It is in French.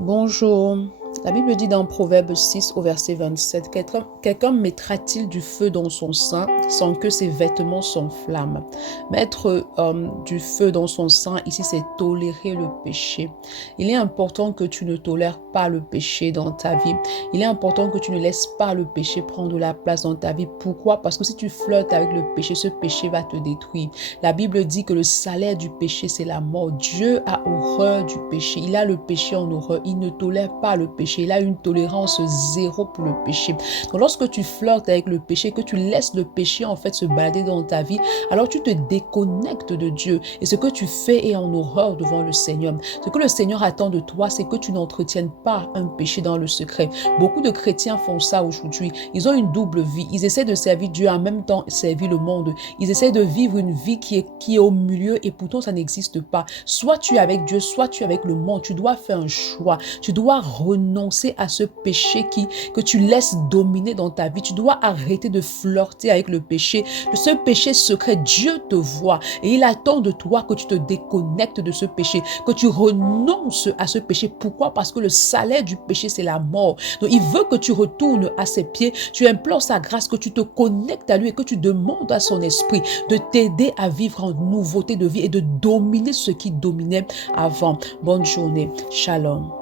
Bonjour. La Bible dit dans Proverbe 6 au verset 27, quelqu'un mettra-t-il du feu dans son sein sans que ses vêtements s'enflamment? Mettre du feu dans son sein, ici, c'est tolérer le péché. Il est important que tu ne tolères pas le péché dans ta vie. Il est important que tu ne laisses pas le péché prendre la place dans ta vie. Pourquoi? Parce que si tu flirtes avec le péché, ce péché va te détruire. La Bible dit que le salaire du péché, c'est la mort. Dieu a horreur du péché. Il a le péché en horreur. Il ne tolère pas le péché. Il a une tolérance zéro pour le péché. Donc lorsque tu flirtes avec le péché, que tu laisses le péché en fait se balader dans ta vie, alors tu te déconnectes de Dieu. Et ce que tu fais est en horreur devant le Seigneur. Ce que le Seigneur attend de toi, c'est que tu n'entretiennes pas un péché dans le secret. Beaucoup de chrétiens font ça aujourd'hui. Ils ont une double vie. Ils essaient de servir Dieu en même temps servir le monde. Ils essaient de vivre une vie qui est au milieu et pourtant ça n'existe pas. Soit tu es avec Dieu, soit tu es avec le monde. Tu dois faire un choix. Tu dois renoncer à ce péché que tu laisses dominer dans ta vie. Tu dois arrêter de flirter avec le péché. Ce péché secret, Dieu te voit et il attend de toi que tu te déconnectes de ce péché, que tu renonces à ce péché. Pourquoi? Parce que le salaire du péché, c'est la mort. Donc, il veut que tu retournes à ses pieds. Tu implores sa grâce, que tu te connectes à lui et que tu demandes à son esprit de t'aider à vivre en nouveauté de vie et de dominer ce qui dominait avant. Bonne journée. Shalom.